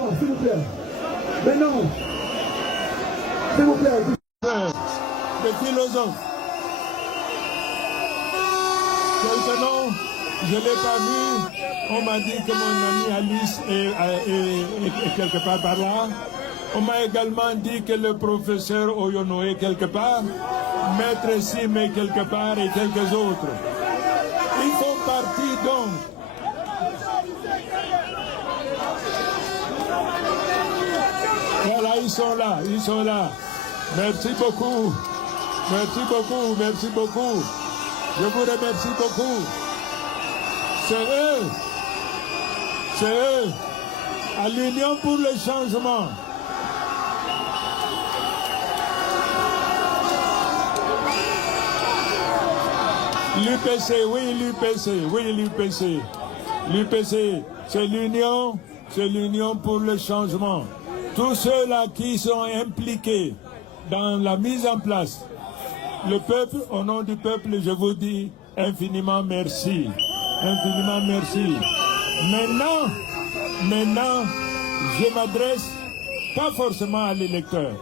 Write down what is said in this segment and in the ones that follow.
Excusez-moi, s'il vous plaît. Mais non. S'il vous plaît. Le philosophe. Quelques noms, je ne l'ai pas vu. On m'a dit que mon ami Alice est quelque part par là. On m'a également dit que le professeur Oyono est quelque part. Maître Sim est quelque part et quelques autres. Ils font partie donc. Voilà, ils sont là, ils sont là. Merci beaucoup. Merci beaucoup, merci beaucoup. Je vous remercie beaucoup. C'est eux. C'est eux. À l'Union pour le changement. L'UPC, oui, l'UPC, oui, l'UPC. L'UPC, c'est l'Union pour le changement. Tous ceux-là qui sont impliqués dans la mise en place, le peuple, au nom du peuple, je vous dis infiniment merci. Infiniment merci. Maintenant, je m'adresse pas forcément à l'électeur,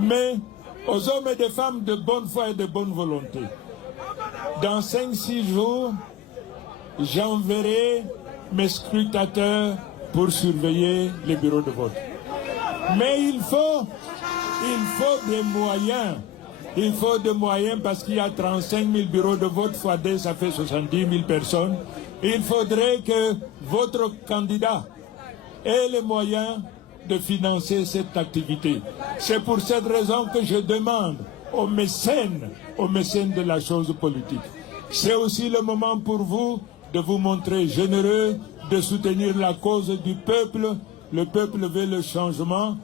mais aux hommes et des femmes de bonne foi et de bonne volonté. Dans 5-6 jours, j'enverrai mes scrutateurs pour surveiller les bureaux de vote. Mais il faut des moyens. Il faut des moyens parce qu'il y a 35 000 bureaux de vote fois 2, ça fait 70 000 personnes. Il faudrait que votre candidat ait les moyens de financer cette activité. C'est pour cette raison que je demande aux mécènes de la chose politique. C'est aussi le moment pour vous de vous montrer généreux, de soutenir la cause du peuple. Le peuple veut le changement.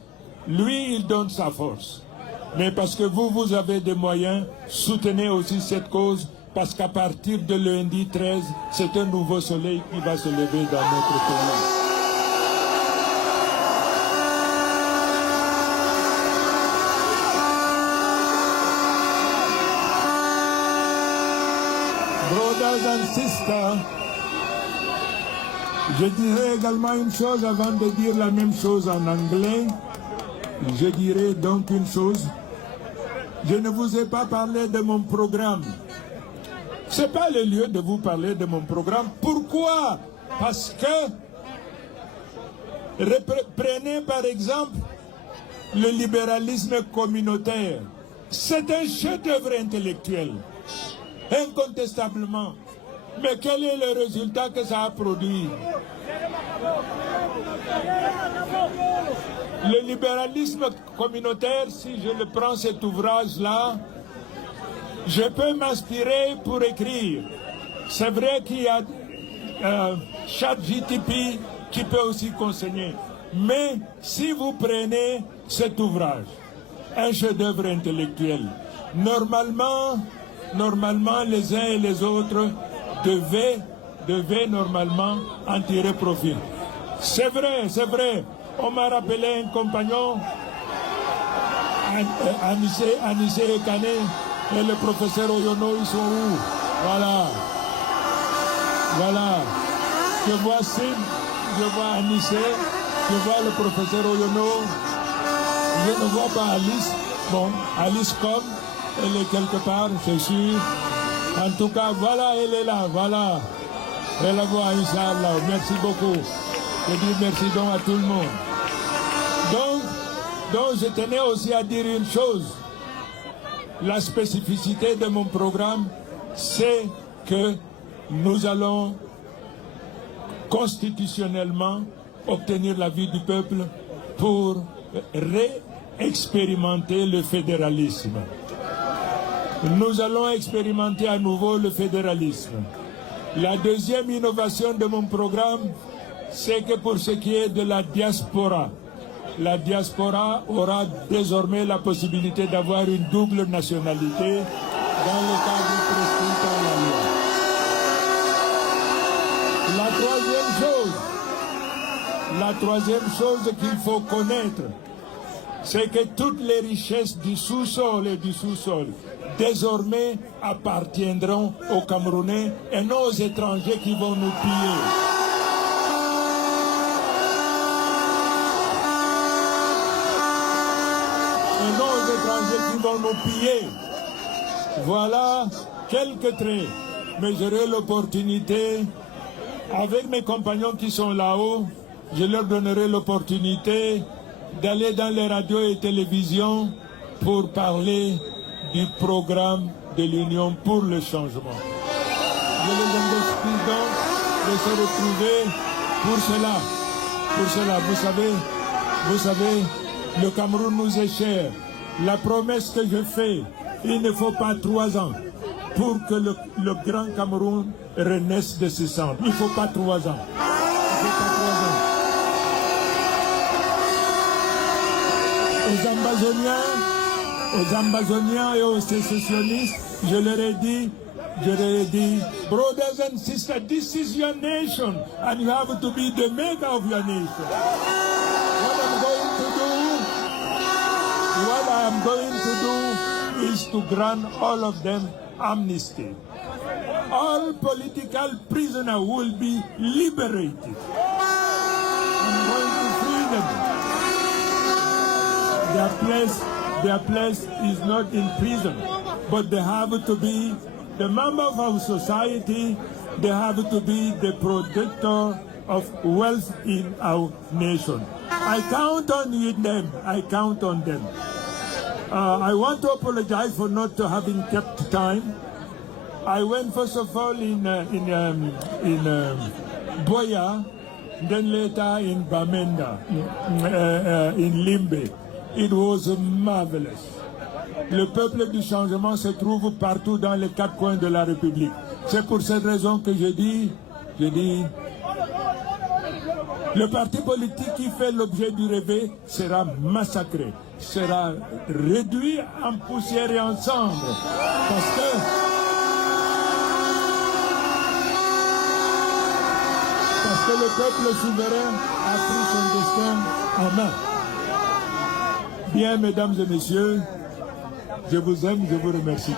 Lui, il donne sa force. Mais parce que vous avez des moyens, soutenez aussi cette cause, parce qu'à partir de lundi 13, c'est un nouveau soleil qui va se lever dans notre pays. Brothers and sisters, je dirais également une chose avant de dire la même chose en anglais. Je dirais donc une chose. Je ne vous ai pas parlé de mon programme. Ce n'est pas le lieu de vous parler de mon programme. Pourquoi? Parce que, prenez par exemple le libéralisme communautaire. C'est un chef-d'œuvre intellectuel, incontestablement. Mais quel est le résultat que ça a produit? Le libéralisme communautaire, si je le prends cet ouvrage-là, je peux m'inspirer pour écrire. C'est vrai qu'il y a ChatGPT qui peut aussi conseiller. Mais si vous prenez cet ouvrage, un chef-d'œuvre intellectuel, normalement, les uns et les autres devaient normalement en tirer profit. C'est vrai, c'est vrai. On m'a rappelé un compagnon, Anissé Ekane, et le professeur Oyono, ils sont où? Voilà. Voilà. Je vois Sim, je vois Anissé, je vois le professeur Oyono, je ne vois pas Alice. Bon, Alice comme, elle est quelque part, c'est sûr. En tout cas, voilà, elle est là, voilà. Elle la voit, Inch'Allah. Merci beaucoup. Je dis merci donc à tout le monde. Donc je tenais aussi à dire une chose. La spécificité de mon programme, c'est que nous allons constitutionnellement obtenir l'avis du peuple pour réexpérimenter le fédéralisme. Nous allons expérimenter à nouveau le fédéralisme. La deuxième innovation de mon programme, c'est que pour ce qui est de la diaspora aura désormais la possibilité d'avoir une double nationalité dans le cadre prescrit par la loi. La troisième chose qu'il faut connaître, c'est que toutes les richesses du sous-sol et du sous-sol désormais appartiendront aux Camerounais et non aux étrangers qui vont nous piller. non aux étrangers qui vont nous piller. Voilà quelques traits. Mais j'aurai l'opportunité, avec mes compagnons qui sont là-haut, je leur donnerai l'opportunité d'aller dans les radios et télévisions pour parler du programme de l'Union pour le changement. Je les invite donc de se retrouver pour cela. Pour cela, vous savez, le Cameroun nous est cher. La promesse que je fais, il ne faut pas 3 ans pour que le grand Cameroun renaisse de ses cendres. Il ne faut pas 3 ans. Il faut pas 3 ans. Aux Ambazoniens et aux sécessionnistes, je leur ai dit, brothers and sisters, this is your nation, and you have to be the maker of your nation. What I'm going to do is to grant all of them amnesty. All political prisoners will be liberated. I'm going to free them. Their place is not in prison, but they have to be the member of our society. They have to be the protector of wealth in our nation. I count on them. I count on them. I want to apologize for not having kept time. I went first of all in Boya, then later in Bamenda, in Limbe. It was marvelous. Le peuple du changement se trouve partout dans les 4 coins de la République. C'est pour cette raison que je dis, le parti politique qui fait l'objet du réveil sera massacré, sera réduit en poussière et en cendres. Parce que le peuple souverain a pris son destin en main. Bien, mesdames et messieurs, je vous aime, je vous remercie.